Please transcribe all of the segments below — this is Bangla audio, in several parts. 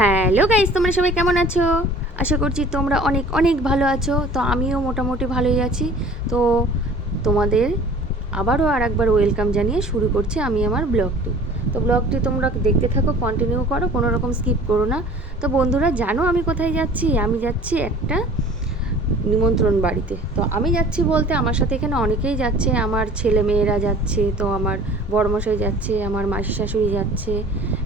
হ্যালো গাইজ তোমরা সবাই কেমন আছো? আশা করছি তোমরা অনেক অনেক ভালো আছো। তো আমিও মোটামুটি ভালোই আছি। তো তোমাদের আবারও আর একবার ওয়েলকাম জানিয়ে শুরু করছি আমি আমার ব্লগটি তো ব্লগটি তোমরা দেখতে থাকো কন্টিনিউ করো, কোনো রকম স্কিপ করো না। তো বন্ধুরা, জানো আমি কোথায় যাচ্ছি? আমি যাচ্ছি একটা নিমন্ত্রণ বাড়িতে। তো আমি যাচ্ছি বলতে আমার সাথে এখানে অনেকেই যাচ্ছে। আমার ছেলে মেয়েরা যাচ্ছে, তো আমার বড়মশাই যাচ্ছে, আমার মাসি শাশুড়ি যাচ্ছে,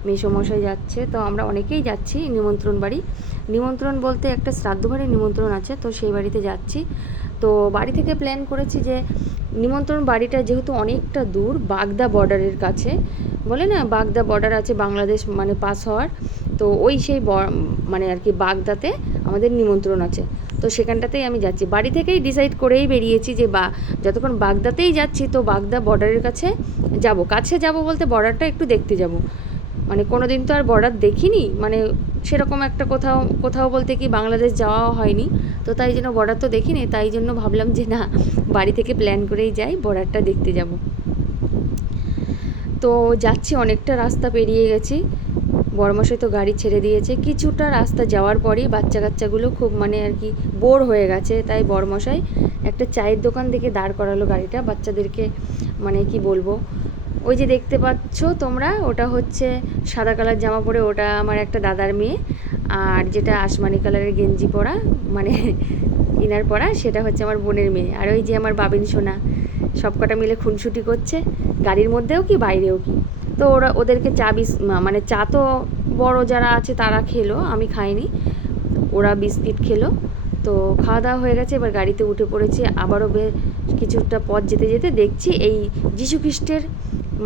মেসোমশাই যাচ্ছে, তো আমরা অনেকেই যাচ্ছি নিমন্ত্রণ বাড়ি। নিমন্ত্রণ বলতে একটা শ্রাদ্ধ বাড়ির নিমন্ত্রণ আছে, তো সেই বাড়িতে যাচ্ছি। তো বাড়ি থেকে প্ল্যান করেছি যে নিমন্ত্রণ বাড়িটা যেহেতু অনেকটা দূর, বাগদা বর্ডারের কাছে, বলে না? বাগদা বর্ডার আছে বাংলাদেশ মানে পাস হওয়ার। তো ওই সেই মানে আর কি বাগদাতে আমাদের নিমন্ত্রণ আছে। তো সেখানটাতেই আমি যাচ্ছি। বাড়ি থেকেই ডিসাইড করেই বেরিয়েছি যে, বা, যতক্ষণ বাগদাতেই যাচ্ছি, তো বাগদা বর্ডারের কাছে যাব। কাছে যাব বলতে বর্ডারটা একটু দেখতে যাব। মানে কোনো দিন তো আর বর্ডার দেখিনি। মানে সেরকম একটা কোথাও কোথাও বলতে কি বাংলাদেশ যাওয়া হয়নি। তো তাই জন্য বর্ডার তো দেখিনি। তাই জন্য ভাবলাম যে, না, বাড়ি থেকে প্ল্যান করেই যাই বর্ডারটা দেখতে যাব। তো যাচ্ছি, অনেকটা রাস্তা পেরিয়ে গেছি। বড়মশাই তো গাড়ি ছেড়ে দিয়েছে। কিছুটা রাস্তা যাওয়ার পরেই বাচ্চা কাচ্চাগুলো খুব মানে আর কি বোর হয়ে গেছে। তাই বড়মশাই একটা চায়ের দোকান থেকে দাঁড় করালো গাড়িটা। বাচ্চাদেরকে মানে কি বলব? ওই যে দেখতে পাচ্ছ তোমরা, ওটা হচ্ছে সাদা কালার জামা পরে ওটা আমার একটা দাদার মেয়ে। আর যেটা আসমানি কালারের গেঞ্জি পরা মানে ইনার পরা, সেটা হচ্ছে আমার বোনের মেয়ে। আর ওই যে আমার বাবিন সোনা সব কটা মিলে খুনসুটি করছে। গাড়ির মধ্যেও কি, বাইরেও কি? তো ওরা ওদেরকে চা বিস মানে চা তো বড় যারা আছে তারা খেলো, আমি খাইনি। ওরা বিস্কিট খেলো। তো খাওয়া দাওয়া হয়ে গেছে, এবার গাড়িতে উঠে পড়েছি। আবারও বে, কিছুটা পথ যেতে যেতে দেখছি এই খ্রিস্টের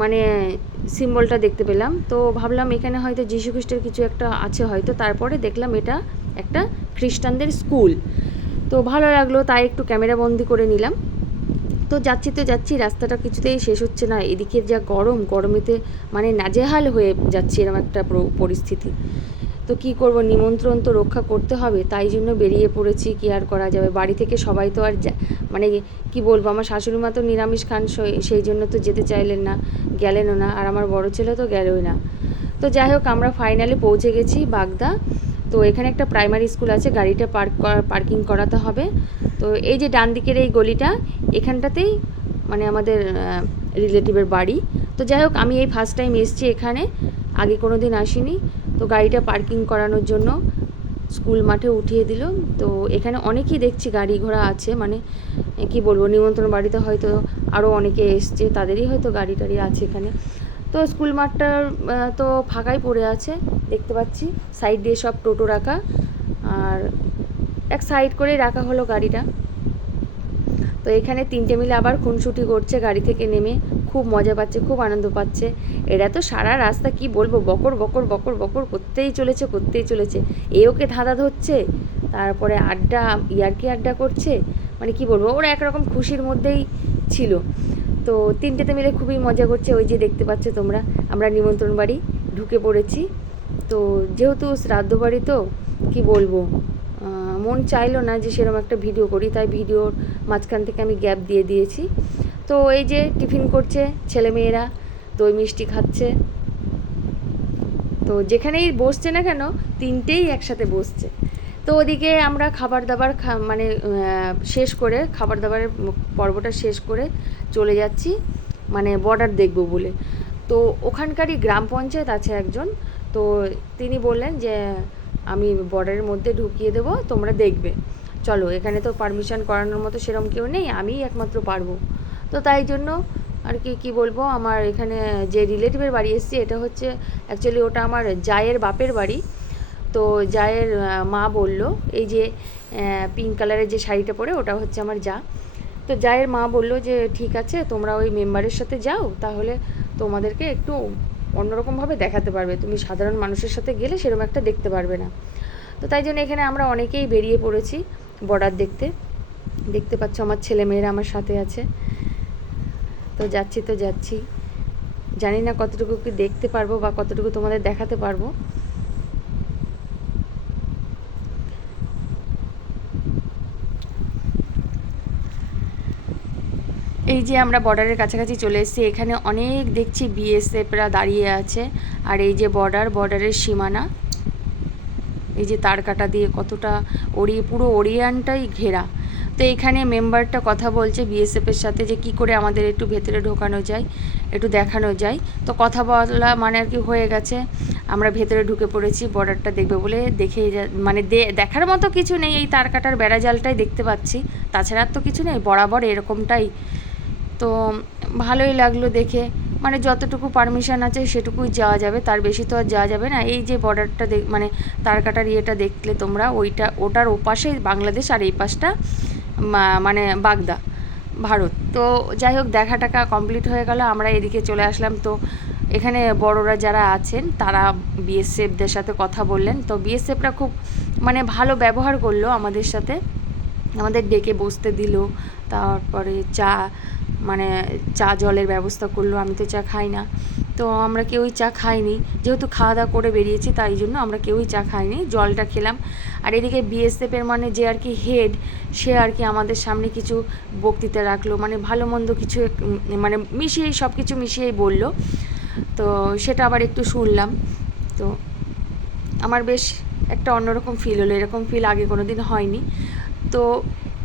মানে সিম্বলটা দেখতে পেলাম। তো ভাবলাম এখানে হয়তো খ্রিস্টের কিছু একটা আছে হয়তো, তারপরে দেখলাম এটা একটা খ্রিস্টানদের স্কুল। তো ভালো লাগল, তাই একটু ক্যামেরা বন্দি করে নিলাম। তো যাচ্ছি তো যাচ্ছি, রাস্তাটা কিছুতেই শেষ হচ্ছে না। এদিকে যা গরম, গরমেতে মানে নাজেহাল হয়ে যাচ্ছে এরকম একটা প্র- পরিস্থিতি। তো কি করব? নিমন্ত্রণ তো রক্ষা করতে হবে, তাই জন্য বেরিয়ে পড়েছি। কি আর করা যাবে? বাড়ি থেকে সবাই তো আর মানে কি বলব? আমার শাশুড়ি মা তো নিরামিষ খান, সেই জন্য তো যেতে চাইলেন না। গেলেনও না, আর আমার বড় ছেলে তো গেলই না। তো যাই হোক, আমরা ফাইনালি পৌঁছে গেছি বাগদা। তো এখানে একটা প্রাইমারি স্কুল আছে, গাড়িটা পার্ক পার্কিং করাতে হবে। তো এই যে ডান দিকের এই গলিটা, এখানটাতেই মানে আমাদের রিলেটিভের বাড়ি। তো যাই হোক, আমি এই ফার্স্ট টাইম এসেছি এখানে, আগে কোনো দিন আসিনি। তো গাড়িটা পার্কিং করানোর জন্য স্কুল মাঠে উঠিয়ে দিল। তো এখানে অনেকেই দেখছি গাড়ি ঘোড়া আছে মানে কি বলব, নিমন্ত্রণ বাড়িতে হয়তো আরও অনেকে এসছে, তাদেরই হয়তো গাড়ি টাড়ি আছে এখানে। তো স্কুল মাঠটা তো ফাঁকাই পড়ে আছে, দেখতে পাচ্ছি। সাইড দিয়ে সব টোটো রাখা, আর এক সাইড করেই রাখা হলো গাড়িটা। তো এখানে তিনটে মিলে আবার খুনসুটি করছে গাড়ি থেকে নেমে। খুব মজা পাচ্ছে, খুব আনন্দ পাচ্ছে। এরা তো সারা রাস্তা কি বলব, বকর বকর বকর বকর, করতেই চলেছে করতেই চলেছে। এ ওকে ধাঁধা ধরছে, তারপরে আড্ডা, ইয়ার্কি আড্ডা করছে। মানে কি বলব, ওরা একরকম খুশির মধ্যেই ছিল। তো তিনটেতে মিলে খুবই মজা করছে, ওই যে দেখতে পাচ্ছ তোমরা। আমরা নিমন্ত্রণ বাড়ি ঢুকে পড়েছি। তো যেহেতু শ্রাদ্ধ বাড়ি তো, কি বলব? মন চাইলো না যে সেরকম একটা ভিডিও করি, তাই ভিডিওর মাঝখান থেকে আমি গ্যাপ দিয়ে দিয়েছি। তো এই যে টিফিন করছে ছেলেমেয়েরা দই মিষ্টি খাচ্ছে। তো যেখানেই বসছে না কেন, তিনটেই একসাথে বসছে। তো ওদিকে আমরা খাবার দাবার মানে শেষ করে খাবার দাবারের পর্বটা শেষ করে চলে যাচ্ছি মানে বর্ডার দেখব বলে। তো ওখানকারই গ্রাম পঞ্চায়েত আছে একজন, তো তিনি বললেন যে আমি বর্ডারের মধ্যে ঢুকিয়ে দেবো, তোমরা দেখবে। চলো, এখানে তো পারমিশন করানোর মতো সেরকম কেউ নেই, আমিই একমাত্র পারব। তো তাই জন্য আর কি কি বলব, আমার এখানে যে রিলেটিভের বাড়ি এসেছি, এটা হচ্ছে অ্যাকচুয়ালি ওটা আমার জায়ের বাপের বাড়ি। তো জায়ের মা বলল, এই যে পিঙ্ক কালারের যে শাড়িটা পরে, ওটা হচ্ছে আমার যা তো জায়ের মা বলল যে, ঠিক আছে, তোমরা ওই মেম্বারের সাথে যাও, তাহলে তোমাদেরকে একটু অন্যরকমভাবে দেখাতে পারবে। তুমি সাধারণ মানুষের সাথে গেলে সেরকম একটা দেখতে পারবে না। তো তাই জন্য এখানে আমরা অনেকেই বেরিয়ে পড়েছি বর্ডার দেখতে। দেখতে পাচ্ছ আমার ছেলে মেয়েরা আমার সাথে আছে। তো যাচ্ছি তো যাচ্ছি। জানি না কতটুকু কি দেখতে পারব বা কতটুকু তোমাদের দেখাতে পারব। এই যে আমরা বর্ডারের কাছাকাছি চলে এসেছি, এখানে অনেক দেখছি বিএসএফরা দাঁড়িয়ে আছে। আর এই যে বর্ডার বর্ডারের সীমানা, এই যে তার কাটা দিয়ে কতটা ওড়িয়ে, পুরো ওরিয়ানটাই ঘেরা। তো এখানে মেম্বারটা কথা বলছে বিএসএফের সাথে যে কি করে আমাদের একটু ভেতরে ঢোকানো যায়, একটু দেখানো যায়। তো কথা বলা মানে আর কি হয়ে গেছে, আমরা ভেতরে ঢুকে পড়েছি বর্ডারটা দেখবে বলে দেখেই যা মানে দেখার মতো কিছু নেই, এই তার কাটার বেড়া জালটাই দেখতে পাচ্ছি। তাছাড়া তো কিছু নেই, বরাবর এরকমটাই তো ভালোই লাগল দেখে। মানে যতটুকু পারমিশন আছে সেটুকুই যাওয়া যাবে, তার বেশি তো আর যাওয়া যাবে না। এই যে বর্ডারটা দেখ মানে তার কাটার ইয়েটা দেখলে তোমরা, ওইটা ওটার ওপাশে বাংলাদেশ আর এই পাশটা মানে বাগদা, ভারত। তো যাই হোক, দেখা টাকা কমপ্লিট হয়ে গেল, আমরা এদিকে চলে আসলাম। তো এখানে বড়রা যারা আছেন, তারা বিএসএফদের সাথে কথা বললেন। তো বিএসএফরা খুব মানে ভালো ব্যবহার করল আমাদের সাথে। আমাদের ডেকে বসতে দিল, তারপরে চা মানে চা জলের ব্যবস্থা করল, আমি তো চা খাই না। তো আমরা কেউই চা খাইনি। যেহেতু খাওয়া দাওয়া করে বেরিয়েছি, তাই জন্য আমরা কেউই চা খাইনি, জলটা খেলাম। আর এদিকে বিএসএফের মানে যে আর কি হেড সে আর কি আমাদের সামনে কিছু বক্তৃতা রাখল মানে ভালো মন্দ কিছু মানে মিশিয়েই সব কিছু মিশিয়েই বলল। তো সেটা আবার একটু শুনলাম। তো আমার বেশ একটা অন্যরকম ফিল হলো, এরকম ফিল আগে কোনো দিন হয়নি। তো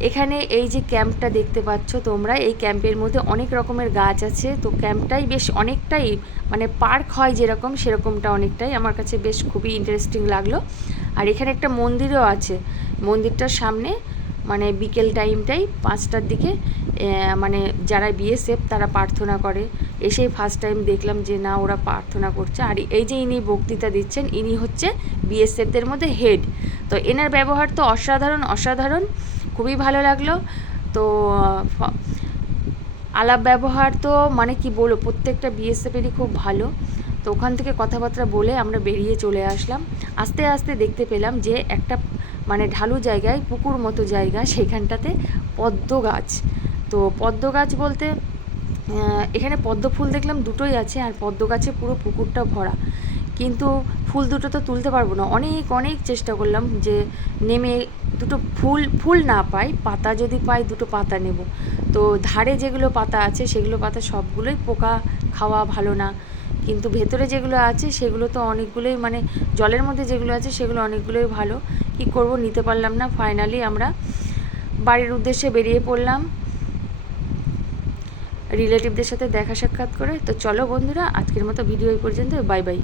এখানে এই যে ক্যাম্পটা দেখতে পাচ্ছ তোমরা, এই ক্যাম্পের মধ্যে অনেক রকমের গাছ আছে। তো ক্যাম্পটাই বেশ অনেকটাই মানে পার্ক হয় যেরকম, সেরকমটা অনেকটাই আমার কাছে বেশ খুবই ইন্টারেস্টিং লাগল। আর এখানে একটা মন্দিরও আছে। মন্দিরটার সামনে মানে বিকেল টাইমটাই পাঁচটার দিকে মানে যারা বিএসএফ তারা প্রার্থনা করে। এসেই ফার্স্ট টাইম দেখলাম যে না, ওরা প্রার্থনা করছে। আর এই যে ইনি বক্তৃতা দিচ্ছেন, ইনি হচ্ছে বিএসএফদের মধ্যে হেড তো এনার ব্যবহার তো অসাধারণ অসাধারণ। খুবই ভালো লাগল। তো আলাপ ব্যবহার তো মানে কি বলব, প্রত্যেকটা বিএসএফেরই খুব ভালো। তো ওখান থেকে কথাবার্তা বলে আমরা বেরিয়ে চলে আসলাম। আস্তে আস্তে দেখতে পেলাম যে একটা মানে ঢালু জায়গায় পুকুর মতো জায়গা, সেখানটাতে পদ্ম গাছ। তো পদ্ম গাছ বলতে এখানে পদ্ম ফুল দেখলাম দুটোই আছে, আর পদ্ম গাছে পুরো পুকুরটা ভরা। কিন্তু ফুল দুটো তো তুলতে পারব না। অনেক অনেক চেষ্টা করলাম যে নেমে দুটো ফুল ফুল না পাই, পাতা যদি পাই দুটো পাতা নেব। তো ধারে যেগুলো পাতা আছে, সেগুলো পাতা সবগুলোই পোকা খাওয়া ভালো না। কিন্তু ভেতরে যেগুলো আছে, সেগুলো তো অনেকগুলোই মানে জলের মধ্যে যেগুলো আছে, সেগুলো অনেকগুলোই ভালো। কি করব নিতে পারলাম না। ফাইনালি আমরা বাড়ির উদ্দেশ্যে বেরিয়ে পড়লাম। রিলেটিভদের সাথে দেখা সাক্ষাৎ করে। তো চলো বন্ধুরা, আজকের মতো ভিডিও এই পর্যন্ত বাই বাই